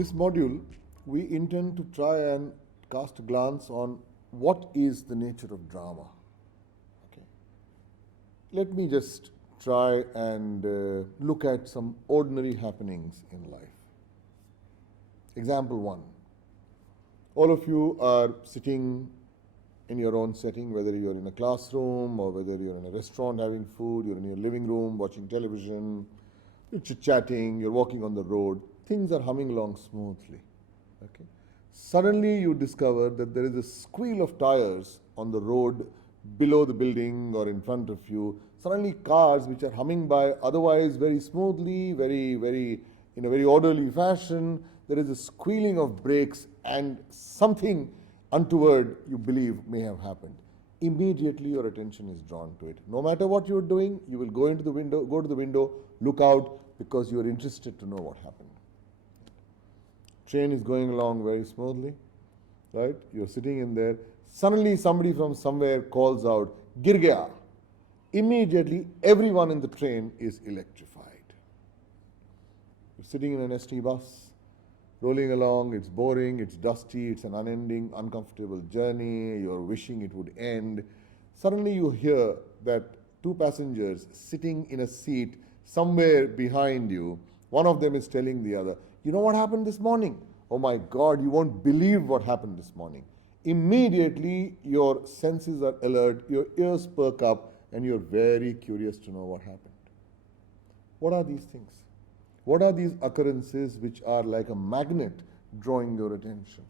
this module, we intend to try and cast a glance on what is the nature of drama. Okay. Let me just try and look at some ordinary happenings in life. Example 1. All of you are sitting in your own setting, whether you're in a classroom or whether you're in a restaurant having food, you're in your living room watching television, you're chit-chatting, you're walking on the road, things are humming along smoothly. Okay. Suddenly you discover that there is a squeal of tires on the road below the building or in front of you. Suddenly cars which are humming by otherwise very smoothly, in a very orderly fashion, there is a squealing of brakes and something untoward you believe may have happened. Immediately your attention is drawn to it. No matter what you're doing, you will go to the window, look out, because you're interested to know what happened. Train is going along very smoothly, right? You're sitting in there. Suddenly somebody from somewhere calls out, "Gir gaya." Immediately everyone in the train is electrified. You're sitting in an ST bus, rolling along, it's boring, it's dusty, it's an unending, uncomfortable journey, you're wishing it would end. Suddenly you hear that two passengers sitting in a seat somewhere behind you, one of them is telling the other, "You know what happened this morning? Oh my God, you won't believe what happened this morning." Immediately your senses are alert, your ears perk up, and you're very curious to know what happened. What are these things? What are these occurrences which are like a magnet drawing your attention?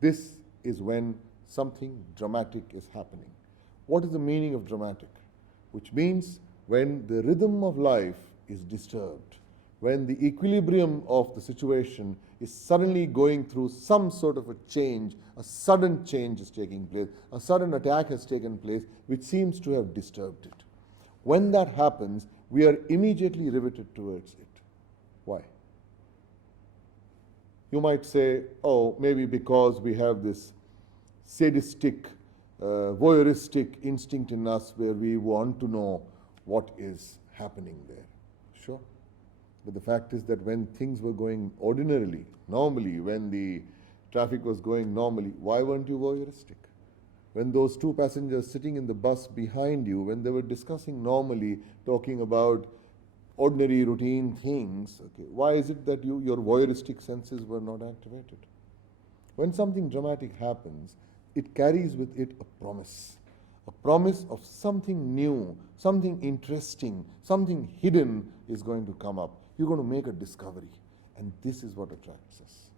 This is when something dramatic is happening. What is the meaning of dramatic? Which means when the rhythm of life is disturbed, when the equilibrium of the situation is suddenly going through some sort of a change, a sudden change is taking place, a sudden attack has taken place which seems to have disturbed it. When that happens, we are immediately riveted towards it. Why? You might say, oh, maybe because we have this sadistic, voyeuristic instinct in us where we want to know what is happening there. Sure. But the fact is that when things were going ordinarily, normally, when the traffic was going normally, why weren't you voyeuristic? When those two passengers sitting in the bus behind you, when they were discussing normally, talking about ordinary routine things, okay, why is it that your voyeuristic senses were not activated? When something dramatic happens, it carries with it a promise of something new, something interesting, something hidden is going to come up. You're going to make a discovery, and this is what attracts us.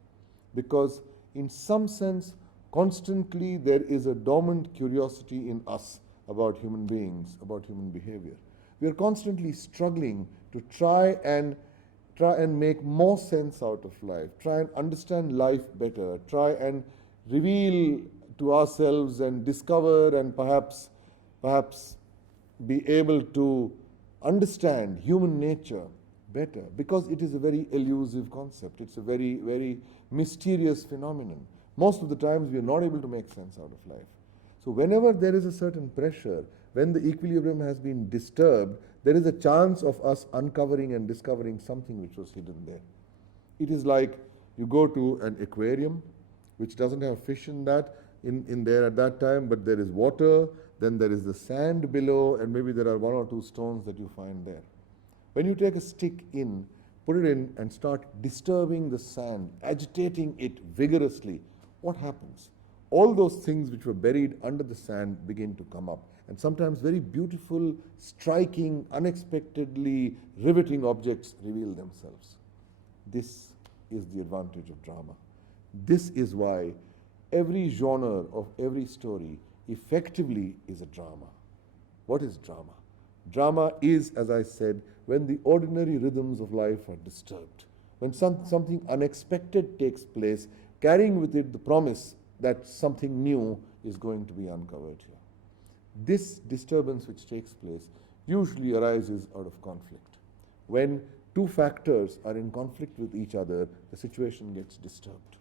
Because in some sense, constantly there is a dormant curiosity in us about human beings, about human behavior. We are constantly struggling to try and make more sense out of life, try and understand life better, try and reveal to ourselves and discover and perhaps be able to understand human nature better, because it is a very elusive concept. It's a very, very mysterious phenomenon. Most of the times we are not able to make sense out of life. So whenever there is a certain pressure, when the equilibrium has been disturbed, there is a chance of us uncovering and discovering something which was hidden there. It is like you go to an aquarium which doesn't have fish in there at that time, but there is water, then there is the sand below, and maybe there are one or two stones that you find there. When you take a stick in, put it in and start disturbing the sand, agitating it vigorously, what happens? All those things which were buried under the sand begin to come up. And sometimes very beautiful, striking, unexpectedly riveting objects reveal themselves. This is the advantage of drama. This is why every genre of every story effectively is a drama. What is drama? Drama is, as I said, when the ordinary rhythms of life are disturbed, when something unexpected takes place, carrying with it the promise that something new is going to be uncovered here. This disturbance which takes place usually arises out of conflict. When two factors are in conflict with each other, the situation gets disturbed.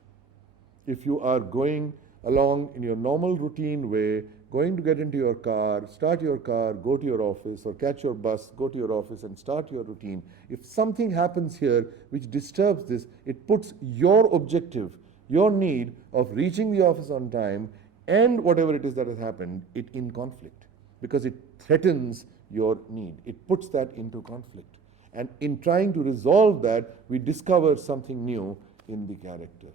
If you are going along in your normal routine way, going to get into your car, start your car, go to your office, or catch your bus, go to your office and start your routine. If something happens here which disturbs this, it puts your objective, your need of reaching the office on time and whatever it is that has happened, it in conflict, because it threatens your need. It puts that into conflict. And in trying to resolve that, we discover something new in the character.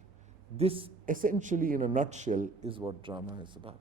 This essentially, in a nutshell, is what drama is about.